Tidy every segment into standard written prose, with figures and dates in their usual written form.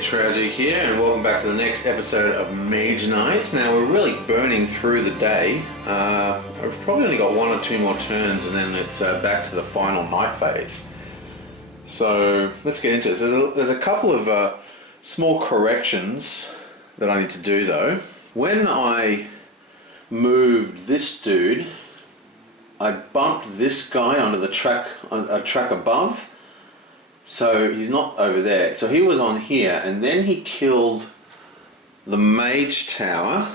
Tragic here, and welcome back to the next episode of Mage Night. Now we're really burning through the day. I've probably only got 1 or 2 more turns and then it's back to the final night phase. So let's get into this. There's a couple of small corrections that I need to do though. When I moved this dude, I bumped this guy onto the track, a track above. So he's not over there. So he was on here, and then he killed the Mage tower,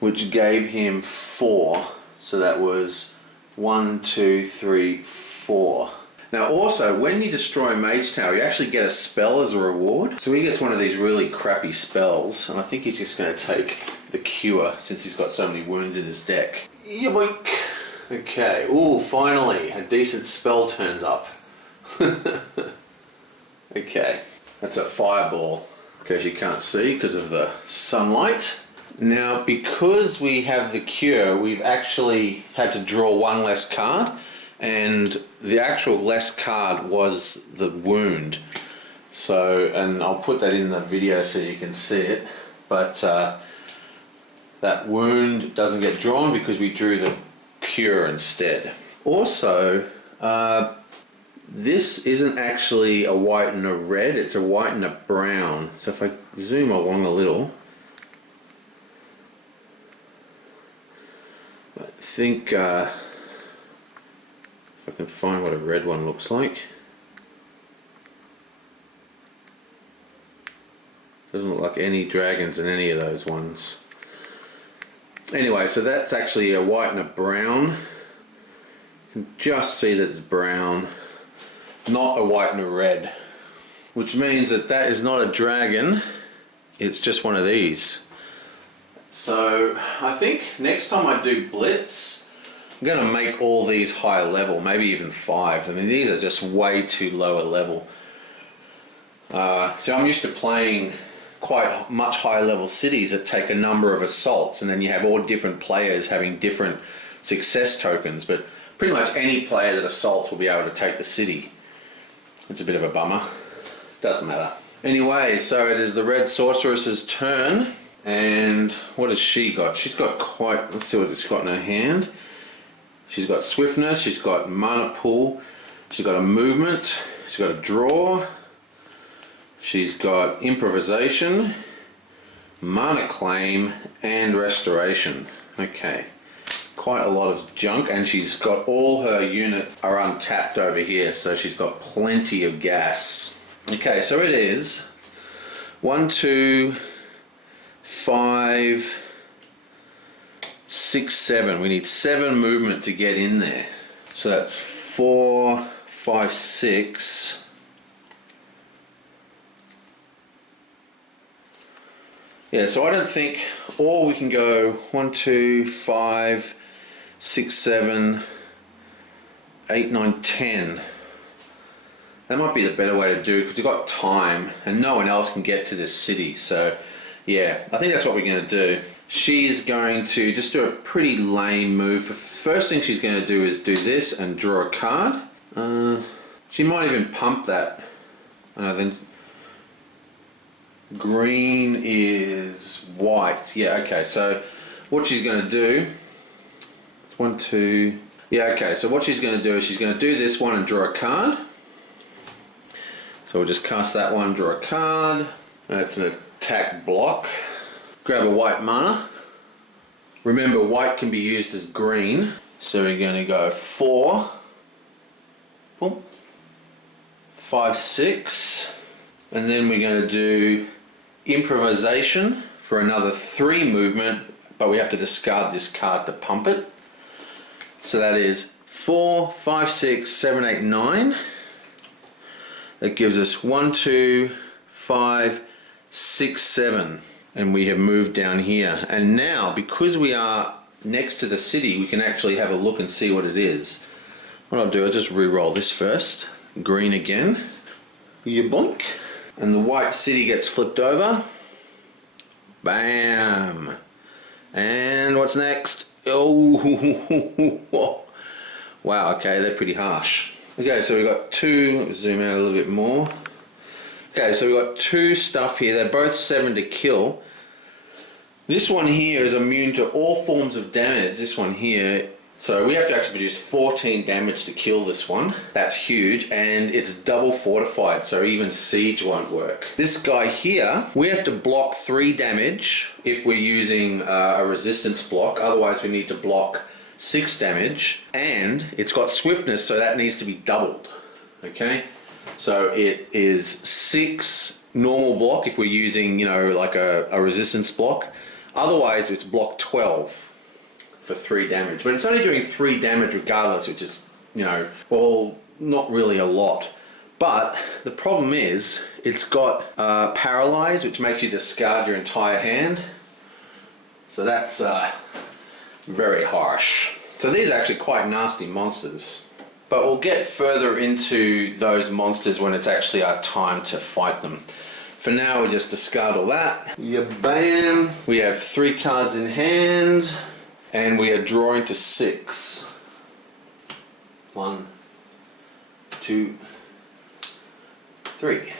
which gave him 4. So that was 1, 2, 3, 4. Now also, when you destroy a Mage tower, you actually get a spell as a reward. So he gets one of these really crappy spells, and I think he's just going to take the cure since he's got so many wounds in his deck. Yoink! Okay, ooh, finally, a decent spell turns up. Okay, that's a fireball, because you can't see because of the sunlight. Now, because we have the cure, we've actually had to draw 1 less card, and the actual less card was the wound. So, and I'll put that in the video so you can see it, but that wound doesn't get drawn because we drew the cure instead. Also, this isn't actually a white and a red, it's a white and a brown. So if I zoom along a little, I think if I can find what a red one looks like. Doesn't look like any dragons in any of those ones. Anyway, so that's actually a white and a brown. You can just see that it's brown. Not a white and a red, which means that that is not a dragon, it's just one of these. So I think next time I do Blitz, I'm going to make all these higher level, maybe even 5. I mean, these are just way too lower level. So I'm used to playing quite much higher level cities that take a number of assaults, and then you have all different players having different success tokens, but pretty much any player that assaults will be able to take the city. It's a bit of a bummer. Doesn't matter. Anyway, so it is the red sorceress's turn. And what has she got? She's got quite... Let's see what she's got in her hand. She's got swiftness. She's got mana pool. She's got a movement. She's got a draw. She's got improvisation, mana claim, and restoration. Okay. Quite a lot of junk, and she's got all her units are untapped over here, so she's got plenty of gas. Okay, so it is 1, 2, 5, 6, 7. We need 7 movement to get in there. So that's 4, 5, 6. Yeah, so I don't think, or we can go 1, 2, 5, 6, 7, 8, 9, 10. That might be the better way to do it because we've got time and no one else can get to this city. So yeah, I think that's what we're going to do. She's going to just do a pretty lame move. The first thing she's going to do is do this and draw a card. She might even pump that. Then green is white. Yeah, okay, so what she's going to do, 1, 2, yeah, okay, so what she's going to do is she's going to do this one and draw a card. So we'll just cast that one, draw a card. That's an attack block. Grab a white mana. Remember, white can be used as green. So we're going to go 4, 5, 6, and then we're going to do improvisation for another 3 movement, but we have to discard this card to pump it. So that is 4, 5, 6, 7, 8, 9. That gives us 1, 2, 5, 6, 7. And we have moved down here. And now, because we are next to the city, we can actually have a look and see what it is. What I'll do is just re-roll this first. Green again. You blink. And the white city gets flipped over. Bam. And what's next? Oh, wow, okay, they're pretty harsh. Okay, so we've got 2, zoom out a little bit more. Okay, so we've got two stuff here. They're both 7 to kill. This one here is immune to all forms of damage. This one here, so we have to actually produce 14 damage to kill this one. That's huge, and it's double fortified, so even siege won't work. This guy here, we have to block 3 damage if we're using a resistance block. Otherwise, we need to block 6 damage, and it's got swiftness, so that needs to be doubled. Okay, so it is 6 normal block if we're using, like a resistance block. Otherwise, it's block 12 for 3 damage. But it's only doing 3 damage regardless, which is, well, not really a lot. But the problem is, it's got paralyze, which makes you discard your entire hand. So that's very harsh. So these are actually quite nasty monsters. But we'll get further into those monsters when it's actually our time to fight them. For now, we just discard all that. Yeah, bam. We have 3 cards in hand, and we are drawing to 6. 1, 2, 3.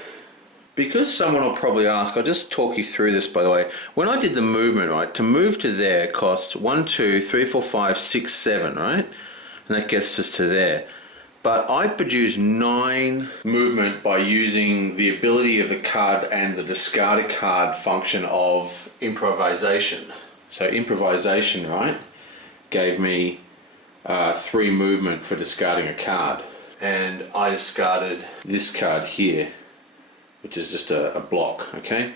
Because someone will probably ask, I'll just talk you through this, by the way. When I did the movement, right, to move to there costs 1, 2, 3, 4, 5, 6, 7, right? And that gets us to there. But I produce 9 movement by using the ability of the card and the discarded card function of improvisation. So improvisation, right, gave me 3 movement for discarding a card. And I discarded this card here, which is just a block, okay?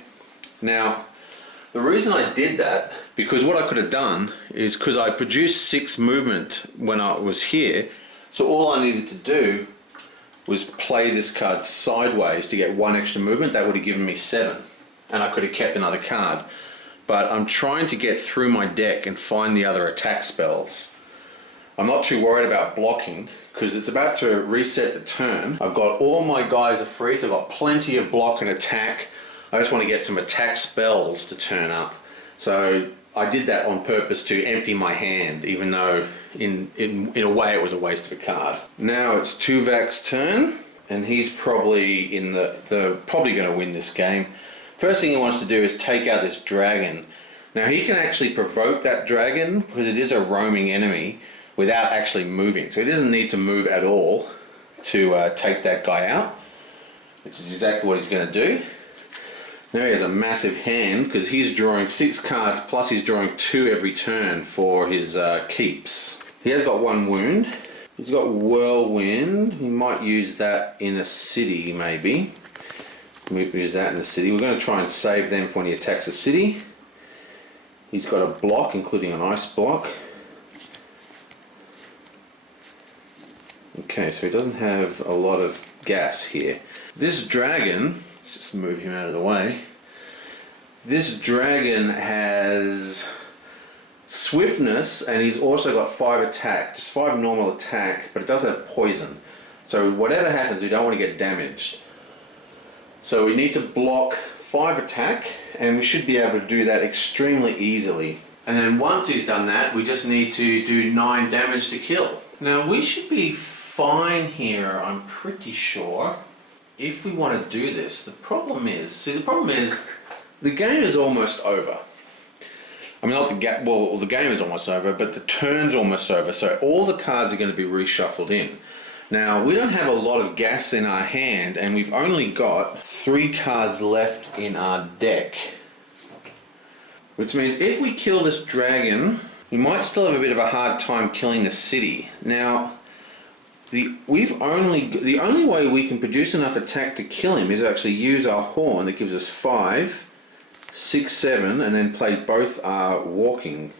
Now, the reason I did that, because what I could have done is, because I produced 6 movement when I was here, so all I needed to do was play this card sideways to get 1 extra movement. That would have given me 7, and I could have kept another card. But I'm trying to get through my deck and find the other attack spells. I'm not too worried about blocking, because it's about to reset the turn. I've got all my guys are free, so I've got plenty of block and attack. I just want to get some attack spells to turn up. So I did that on purpose to empty my hand, even though in a way it was a waste of a card. Now it's Tuvak's turn, and he's probably probably going to win this game. First thing he wants to do is take out this dragon. Now he can actually provoke that dragon, because it is a roaming enemy, without actually moving. So he doesn't need to move at all to take that guy out, which is exactly what he's going to do. Now he has a massive hand, because he's drawing 6 cards, plus he's drawing 2 every turn for his keeps. He has got 1 wound. He's got Whirlwind. He might use that in a city, maybe. Use that in the city. We're going to try and save them for when he attacks a city. He's got a block, including an ice block. Okay, so he doesn't have a lot of gas here. This dragon, let's just move him out of the way. This dragon has swiftness, and he's also got 5 attack, just 5 normal attack, but it does have poison. So whatever happens, we don't want to get damaged. So we need to block 5 attack, and we should be able to do that extremely easily. And then once he's done that, we just need to do 9 damage to kill. Now we should be fine here, I'm pretty sure, if we want to do this. The problem is the game is almost over. I mean, the game is almost over, but the turn's almost over, so all the cards are going to be reshuffled in. Now, we don't have a lot of gas in our hand, and we've only got 3 cards left in our deck. Which means if we kill this dragon, we might still have a bit of a hard time killing the city. Now, the only way we can produce enough attack to kill him is actually use our horn that gives us 5, 6, 7, and then play both our walking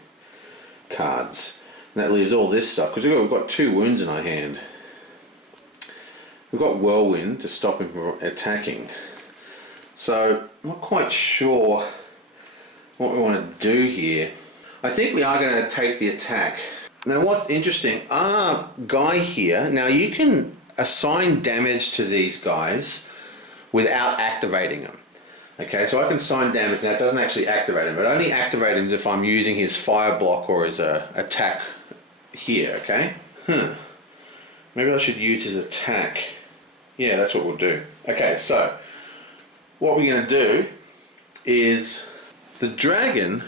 cards. And that leaves all this stuff, because we've got 2 wounds in our hand. We've got Whirlwind to stop him from attacking. So, I'm not quite sure what we want to do here. I think we are going to take the attack. Now what's interesting, our guy here, now you can assign damage to these guys without activating them. Okay, so I can assign damage, and that doesn't actually activate him. It only activates if I'm using his fire block or his attack here, okay? Maybe I should use his attack. Yeah, that's what we'll do. Okay, so what we're going to do is the dragon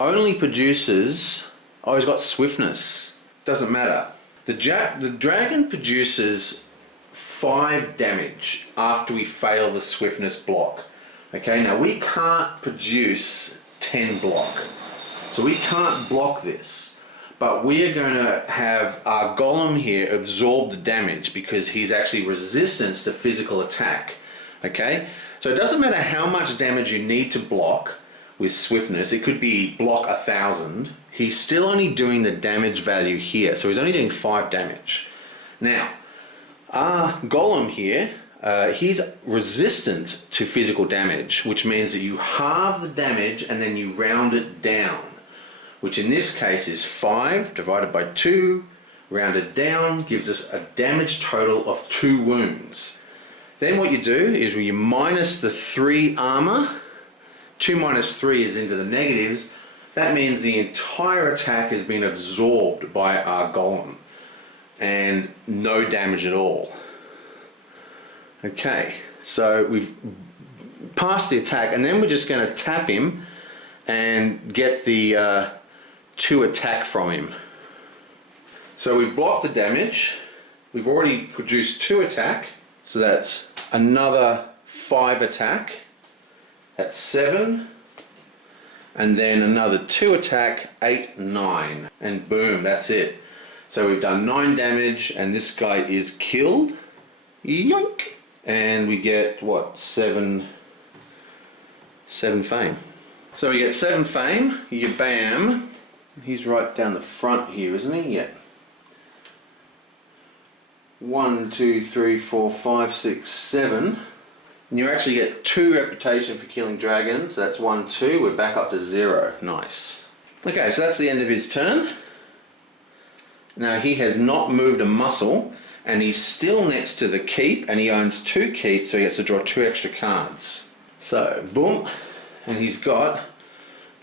only produces... Oh, he's got swiftness. Doesn't matter. The dragon produces 5 damage after we fail the swiftness block. Okay, now we can't produce 10 block. So we can't block this. But we are going to have our golem here absorb the damage because he's actually resistant to physical attack. Okay, so it doesn't matter how much damage you need to block with swiftness. It could be block 1,000. He's still only doing the damage value here. So he's only doing 5 damage. Now, our golem here, he's resistant to physical damage, which means that you halve the damage and then you round it down, which in this case is 5 divided by 2, rounded down, gives us a damage total of 2 wounds. Then what you do is you minus the 3 armor. 2 minus 3 is into the negatives. That means the entire attack has been absorbed by our golem and no damage at all. Okay, so we've passed the attack, and then we're just going to tap him and get the 2 attack from him. So we've blocked the damage. We've already produced 2 attack, so that's another 5 attack. That's 7. And then another 2 attack, 8, 9. And boom, that's it. So we've done 9 damage, and this guy is killed. Yoink! And we get, what, 7 fame. So we get 7 fame, you bam. He's right down the front here, isn't he? Yeah. 1, 2, 3, 4, 5, 6, 7. And you actually get 2 reputation for killing dragons. That's 1, 2. We're back up to 0. Nice. Okay, so that's the end of his turn. Now he has not moved a muscle, and he's still next to the keep, and he owns 2 keeps, so he has to draw 2 extra cards. So, boom. And he's got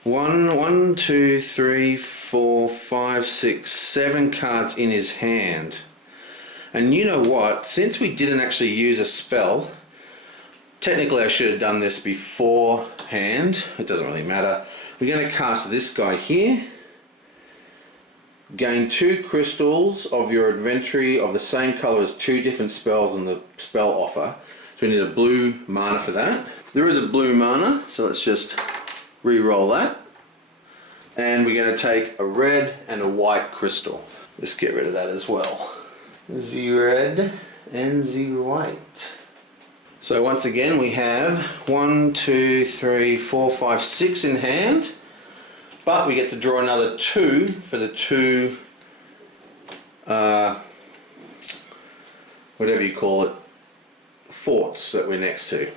1, 2, 3, 4, 5, 6, 7 cards in his hand. And you know what? Since we didn't actually use a spell, technically I should have done this beforehand. It doesn't really matter. We're going to cast this guy here. Gain 2 crystals of your inventory of the same color as 2 different spells in the spell offer. So we need a blue mana for that. There is a blue mana, so let's just re-roll that. And we're going to take a red and a white crystal. Just get rid of that as well. The red and the white. So once again we have 1, 2, 3, 4, 5, 6 in hand, but we get to draw another 2 for the 2 whatever you call it, forts that we're next to.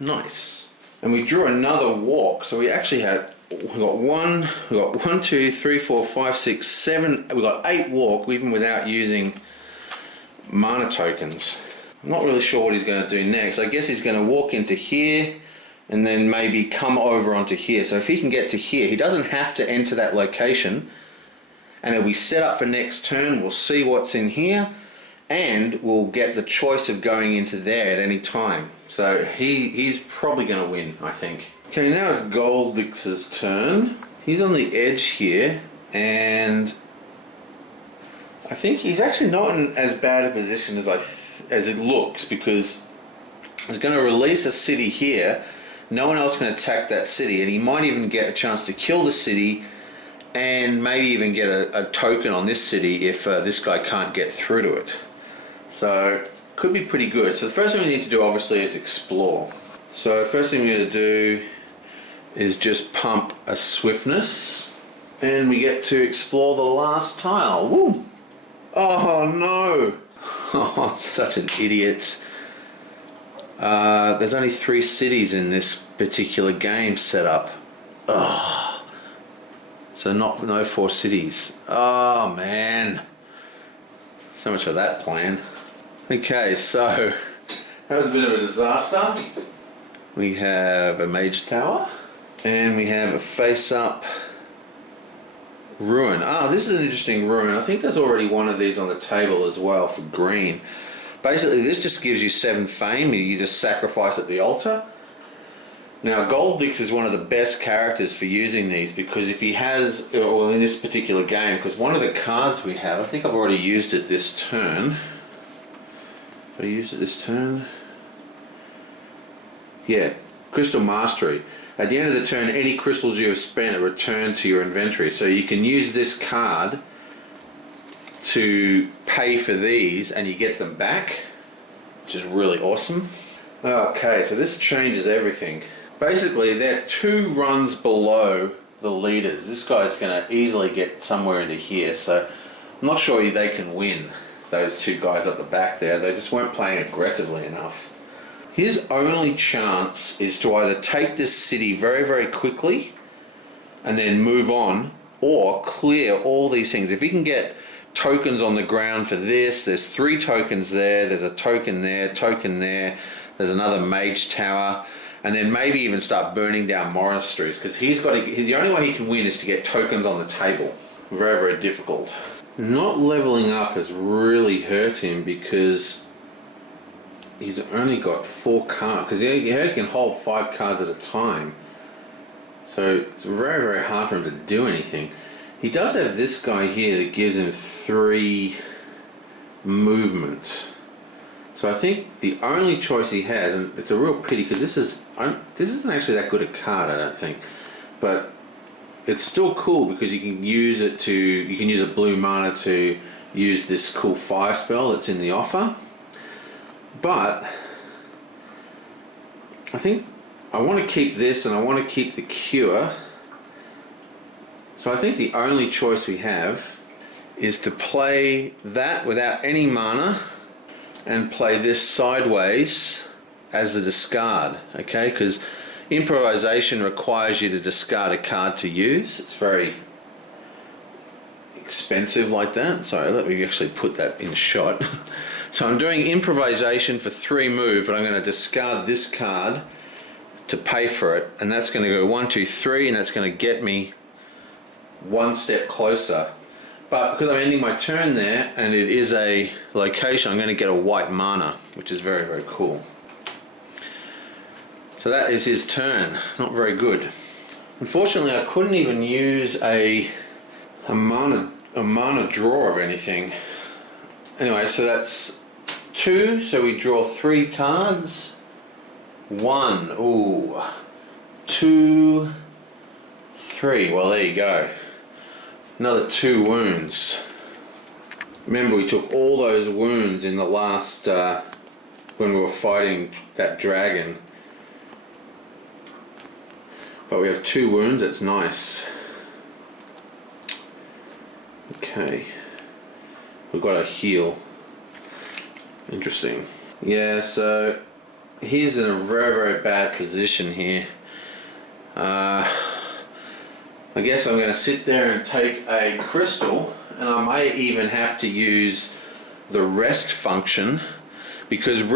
Nice. And we drew another walk, so we actually have we got 1, 2, 3, 4, 5, 6, 7. We got 8 walk even without using mana tokens. I'm not really sure what he's going to do next. I guess he's going to walk into here and then maybe come over onto here. So if he can get to here, he doesn't have to enter that location, and it'll be set up for next turn. We'll see what's in here, and we'll get the choice of going into there at any time. So he's probably going to win, I think. Okay, now it's Goldix's turn. He's on the edge here, and I think he's actually not in as bad a position as it looks, because he's going to release a city here. No one else can attack that city, and he might even get a chance to kill the city and maybe even get a token on this city if this guy can't get through to it. So could be pretty good. So the first thing we need to do obviously is explore. So first thing we're going to do is just pump a swiftness, and we get to explore the last tile. Woo! Oh no! Oh, I'm such an idiot. There's only 3 cities in this particular game setup. Oh, so no 4 cities. Oh man, so much for that plan. Okay, so that was a bit of a disaster. We have a mage tower, and we have a face-up ruin. Ah, this is an interesting ruin. I think there's already one of these on the table as well for green. Basically, this just gives you 7 fame. You just sacrifice at the altar, Now, Goldix is one of the best characters for using these because if he has, or in this particular game, because one of the cards we have, I think I've already used it this turn. Have I used it this turn? Yeah, Crystal Mastery. At the end of the turn, any crystals you have spent are returned to your inventory. So you can use this card to pay for these and you get them back, which is really awesome. Okay, so this changes everything. Basically, they're 2 runs below the leaders. This guy's going to easily get somewhere into here, so I'm not sure they can win, those 2 guys up the back there. They just weren't playing aggressively enough. His only chance is to either take this city very, very quickly and then move on, or clear all these things. If he can get tokens on the ground for this, there's 3 tokens there, there's a token there, there's another mage tower, and then maybe even start burning down monasteries, because the only way he can win is to get tokens on the table. Very, very difficult. Not leveling up has really hurt him because he's only got 4 cards, because he can hold 5 cards at a time. So it's very, very hard for him to do anything. He does have this guy here that gives him 3 movement. So I think the only choice he has, and it's a real pity because this isn't actually that good a card, I don't think, but it's still cool because you can use a blue mana to use this cool fire spell that's in the offer. But I think I want to keep this and I want to keep the cure. So I think the only choice we have is to play that without any mana and play this sideways as the discard, okay? Because improvisation requires you to discard a card to use. It's very expensive like that. Sorry, let me actually put that in shot. So I'm doing improvisation for 3 move, but I'm going to discard this card to pay for it, and that's going to go 1, 2, 3, and that's going to get me 1 step closer. But because I'm ending my turn there, and it is a location, I'm going to get a white mana, which is very, very cool. So that is his turn. Not very good. Unfortunately, I couldn't even use a mana draw of anything. Anyway, so that's 2. So we draw 3 cards. 1, ooh, 2, 3. Well, there you go. Another 2 wounds. Remember, we took all those wounds in the last, when we were fighting that dragon. But we have 2 wounds, that's nice. Okay. We've got a heal. Interesting. Yeah, so he's in a very, very bad position here. I guess I'm going to sit there and take a crystal, and I may even have to use the rest function, because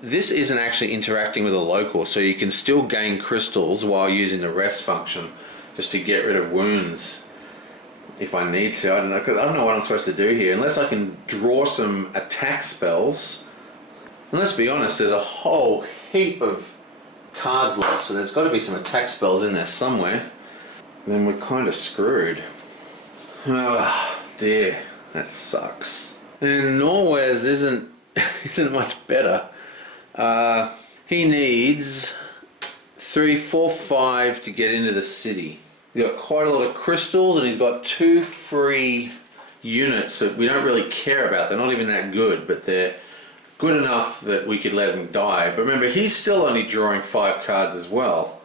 this isn't actually interacting with a local, so you can still gain crystals while using the rest function just to get rid of wounds if I need to. I don't know what I'm supposed to do here, unless I can draw some attack spells. And let's be honest, there's a whole heap of cards left, so there's got to be some attack spells in there somewhere. Then we're kind of screwed. Oh dear, that sucks. And Norway's isn't much better. He needs 3, 4, 5 to get into the city. He's got quite a lot of crystals, and he's got 2 free units that we don't really care about. They're not even that good, but they're good enough that we could let him die. But remember, he's still only drawing 5 cards as well.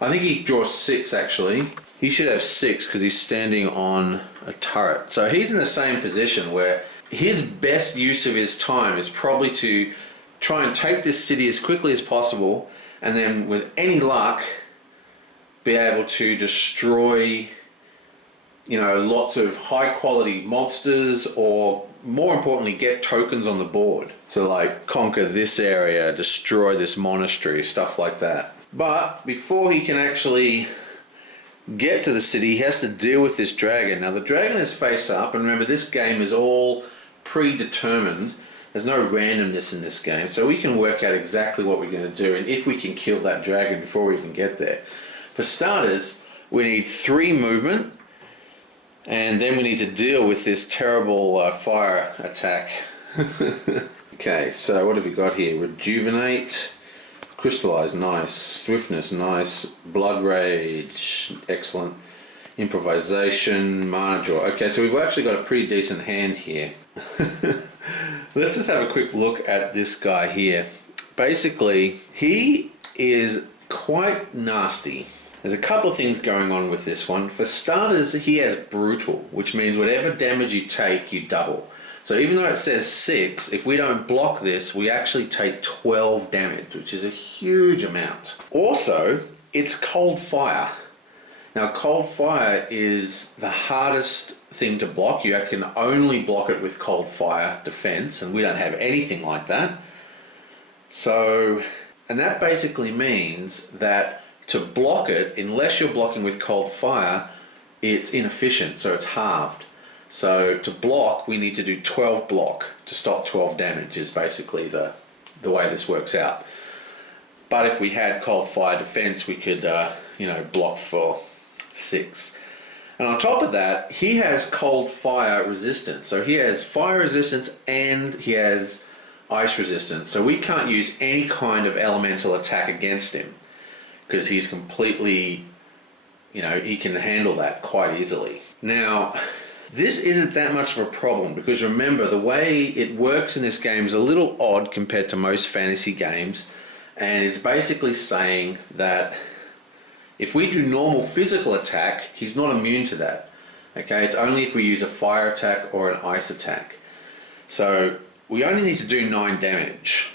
I think he draws 6 actually. He should have 6 because he's standing on a turret. So he's in the same position where his best use of his time is probably to try and take this city as quickly as possible, and then with any luck be able to destroy, you know, lots of high quality monsters, or more importantly get tokens on the board to like conquer this area, destroy this monastery, stuff like that. But before he can actually get to the city, he has to deal with this dragon. Now the dragon is face up, and remember, this game is all predetermined There's no randomness in this game, so we can work out exactly what we're going to do and if we can kill that dragon before we even get there. For starters, we need 3 movement, and then we need to deal with this terrible fire attack. Okay, so what have we got here? Rejuvenate, Crystallize, nice. Swiftness, nice. Blood Rage, excellent. Improvisation, Mana Draw. Okay, so we've actually got a pretty decent hand here. Let's just have a quick look at this guy here. Basically, he is quite nasty. There's a couple of things going on with this one. For starters, he has Brutal, which means whatever damage you take, you double. So even though it says 6, if we don't block this, we actually take 12 damage, which is a huge amount. Also, it's Cold Fire. Now, Cold Fire is the hardest thing to block. You can only block it with Cold Fire defense, and we don't have anything like that. So, and that basically means that to block it, unless you're blocking with Cold Fire, it's inefficient, so it's halved. So to block, we need to do 12 block to stop 12 damage is basically the way this works out. But if we had Cold Fire defense, we could block for 6. And on top of that, he has Cold Fire resistance. So he has fire resistance and he has ice resistance. So we can't use any kind of elemental attack against him because he's completely, he can handle that quite easily. Now, this isn't that much of a problem because remember, the way it works in this game is a little odd compared to most fantasy games, and it's basically saying that if we do normal physical attack, he's not immune to that. Okay, it's only if we use a fire attack or an ice attack. So we only need to do 9 damage.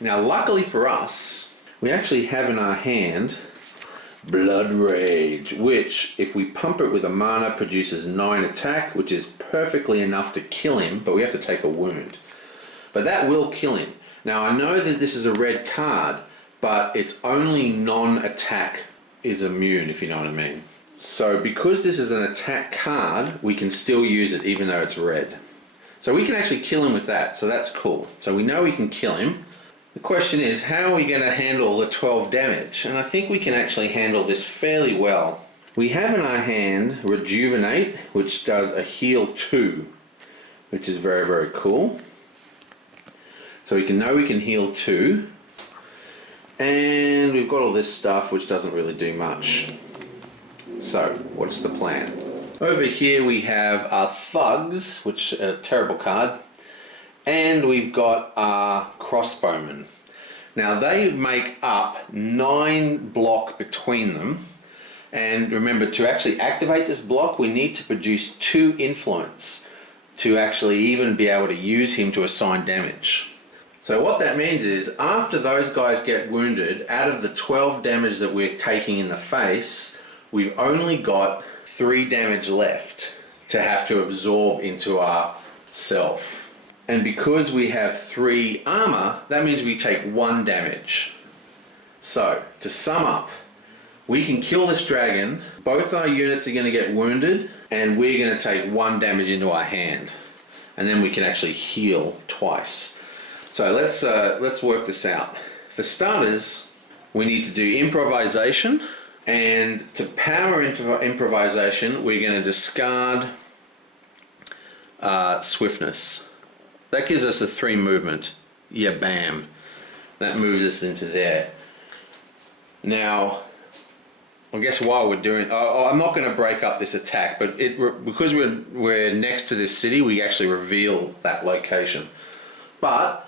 Now, luckily for us, we actually have in our hand Blood Rage, which, if we pump it with a mana, produces 9 attack, which is perfectly enough to kill him, but we have to take a wound. But that will kill him. Now, I know that this is a red card, but it's only non-attack is immune, if you know what I mean. So, because this is an attack card, we can still use it even though it's red. So we can actually kill him with that, so that's cool. So we know we can kill him. The question is, how are we going to handle the 12 damage? And I think we can actually handle this fairly well. We have in our hand Rejuvenate, which does a heal 2, which is very, very cool. So we can heal 2. And we've got all this stuff which doesn't really do much. So, what's the plan? Over here we have our Thugs, which is a terrible card. And we've got our Crossbowmen. Now they make up 9 block between them. And remember, to actually activate this block, we need to produce 2 influence to actually even be able to use him to assign damage. So what that means is, after those guys get wounded, out of the 12 damage that we're taking in the face, we've only got 3 damage left to have to absorb into our self. And because we have 3 armor, that means we take 1 damage. So, to sum up, we can kill this dragon, both our units are going to get wounded, and we're going to take 1 damage into our hand. And then we can actually heal twice. So let's work this out. For starters, we need to do improvisation, and to power into improvisation, we're going to discard swiftness. That gives us a 3 movement. Yeah, bam. That moves us into there. Now, I guess while we're doing, I'm not going to break up this attack, but because we're next to this city, we actually reveal that location. But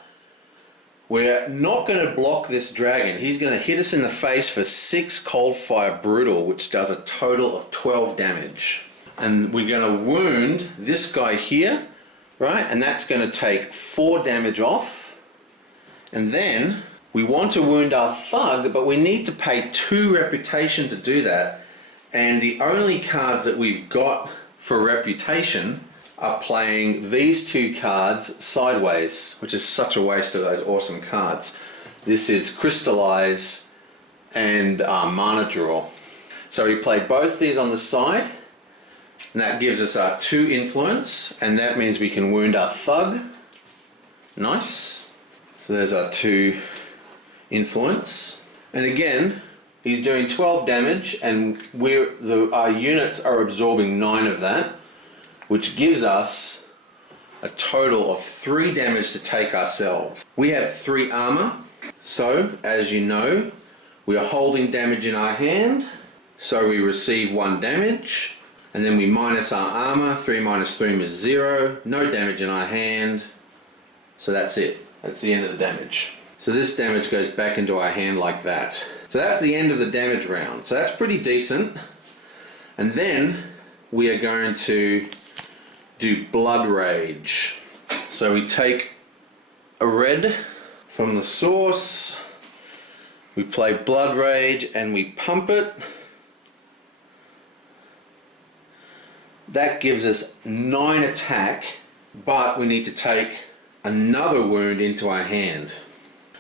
we're not going to block this dragon. He's going to hit us in the face for 6 Cold Fire Brutal, which does a total of 12 damage. And we're going to wound this guy here, right? And that's going to take 4 damage off. And then we want to wound our Thug, but we need to pay 2 reputation to do that. And the only cards that we've got for reputation are playing these 2 cards sideways, which is such a waste of those awesome cards. This is Crystallize and Mana Draw. So we play both these on the side, and that gives us our 2 influence, and that means we can wound our Thug, Nice. So there's our 2 influence. And again, he's doing 12 damage, and our units are absorbing 9 of that, which gives us a total of 3 damage to take ourselves. We have 3 armor, so as you know, we are holding damage in our hand, so we receive 1 damage, and then we minus our armor. 3 minus 3 is 0, no damage in our hand, so that's it. That's the end of the damage. So this damage goes back into our hand like that. So that's the end of the damage round. So that's pretty decent. And then we are going to do Blood Rage. So we take a red from the source, we play Blood Rage and we pump it. That gives us 9 attack, but we need to take another wound into our hand.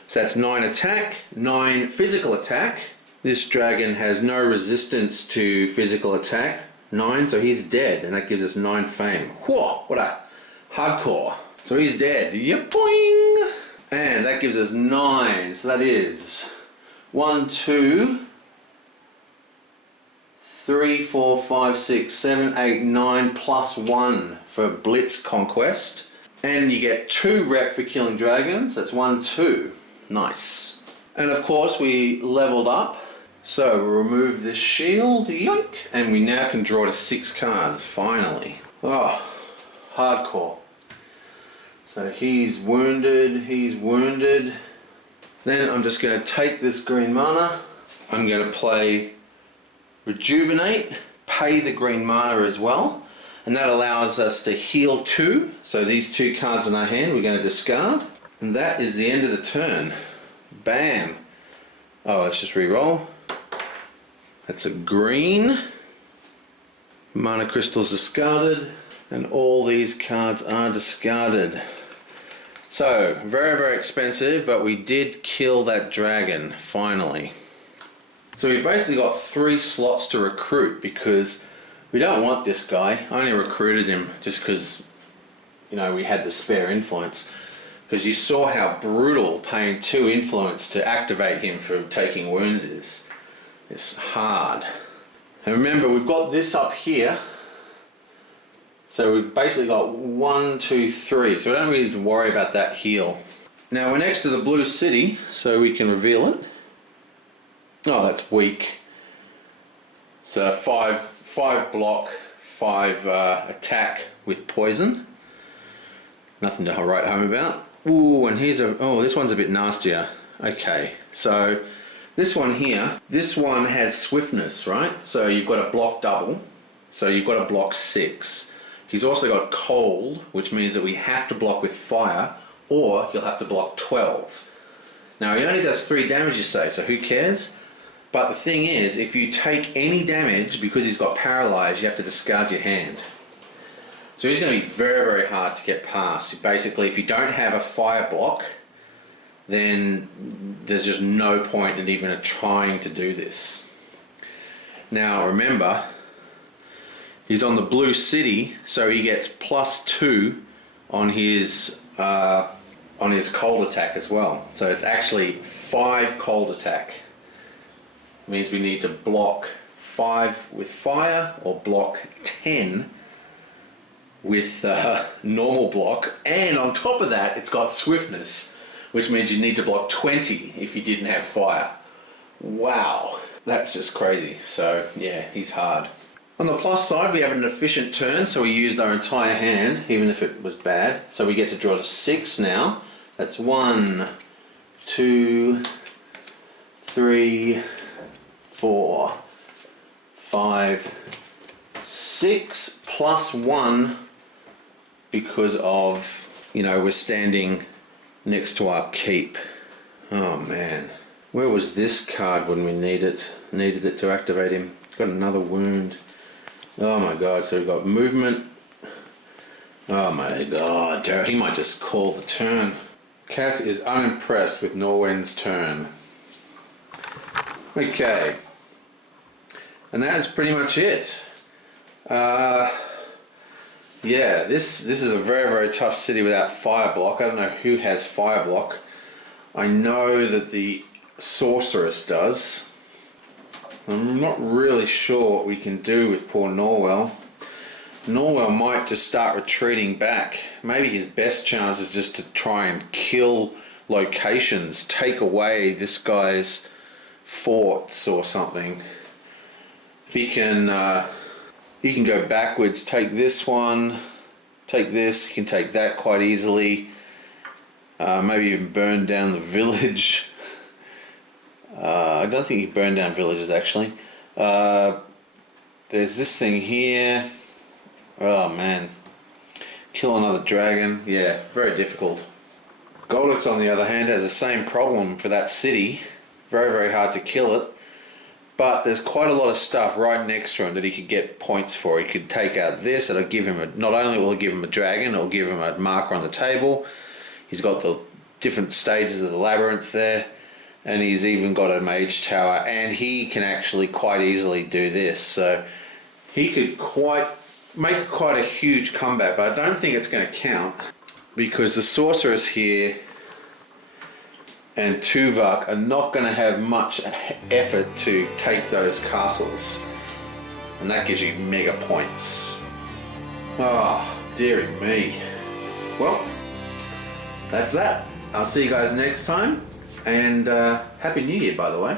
So that's 9 attack, 9 physical attack. This dragon has no resistance to physical attack. 9, so he's dead, and that gives us 9 fame. Whoa, what a hardcore. So he's dead. Yep, boing! And that gives us 9, so that is 1, 2, 3, 4, 5, 6, 7, 8, 9 plus 1 for Blitz Conquest. And you get 2 rep for killing dragons. That's 1, 2. Nice. And of course we leveled up. So we'll remove this shield, yoink, and we now can draw to 6 cards, finally. Oh, hardcore. So he's wounded. Then I'm just going to take this green mana. I'm going to play Rejuvenate, pay the green mana as well, and that allows us to heal 2. So these 2 cards in our hand we're going to discard, and that is the end of the turn. Bam. Oh, let's just re-roll. That's a green. Mana crystals discarded, and all these cards are discarded. So, very, very expensive, but we did kill that dragon, finally. So we've basically got 3 slots to recruit, because we don't want this guy. I only recruited him just because, you know, we had the spare influence. Because you saw how brutal paying 2 influence to activate him for taking wounds is. It's hard. And remember, we've got this up here. So we've basically got 1, 2, 3. So we don't really need to worry about that heal. Now we're next to the blue city, so we can reveal it. Oh, that's weak. So 5 block, 5 attack with poison. Nothing to write home about. Ooh, and here's this one's a bit nastier. Okay, so this one here, this one has swiftness, right? So you've got a block double, so you've got to block 6. He's also got cold, which means that we have to block with fire, or you'll have to block 12. Now he only does 3 damage, you say, so who cares? But the thing is, if you take any damage because he's got paralyzed, you have to discard your hand. So he's going to be very, very hard to get past. Basically, if you don't have a fire block, then there's just no point in even trying to do this. Now remember, he's on the blue city, so he gets +2 on his cold attack as well. So it's actually 5 cold attack. It means we need to block 5 with fire or block 10 with normal block, and on top of that it's got swiftness, which means you need to block 20 if you didn't have fire. Wow, that's just crazy. So yeah, he's hard. On the plus side, we have an efficient turn, so we used our entire hand even if it was bad, so we get to draw to 6 now. That's 1, 2, 3, 4, 5, 6 plus 1, because of, you know, we're standing next to our keep. Oh man, where was this card when we needed it to activate him? It's got another wound. Oh my god, so we've got movement. Oh my god, he might just call the turn. Cat is unimpressed with Norwen's turn. Okay, and that is pretty much it. Yeah, this is a very tough city without fire block. I don't know who has fire block. I know that the sorceress does. I'm not really sure what we can do with poor Norwell. Norwell might just start retreating back. Maybe his best chance is just to try and kill locations, take away this guy's forts or something. If he can go backwards, take this one, take this, he can take that quite easily. Maybe even burn down the village. I don't think he burned down villages actually. There's this thing here. Oh man. Kill another dragon. Yeah, very difficult. Goldix on the other hand has the same problem for that city. Very hard to kill it. But there's quite a lot of stuff right next to him that he could get points for. He could take out this, it'll give him not only will it give him a dragon, it'll give him a marker on the table. He's got the different stages of the labyrinth there. And he's even got a mage tower, and he can actually quite easily do this. So he could make quite a huge comeback, but I don't think it's going to count because the sorceress here and Tuvok are not going to have much effort to take those castles, and that gives you mega points. Oh, dearie me. Well, that's that. I'll see you guys next time, and Happy New Year, by the way.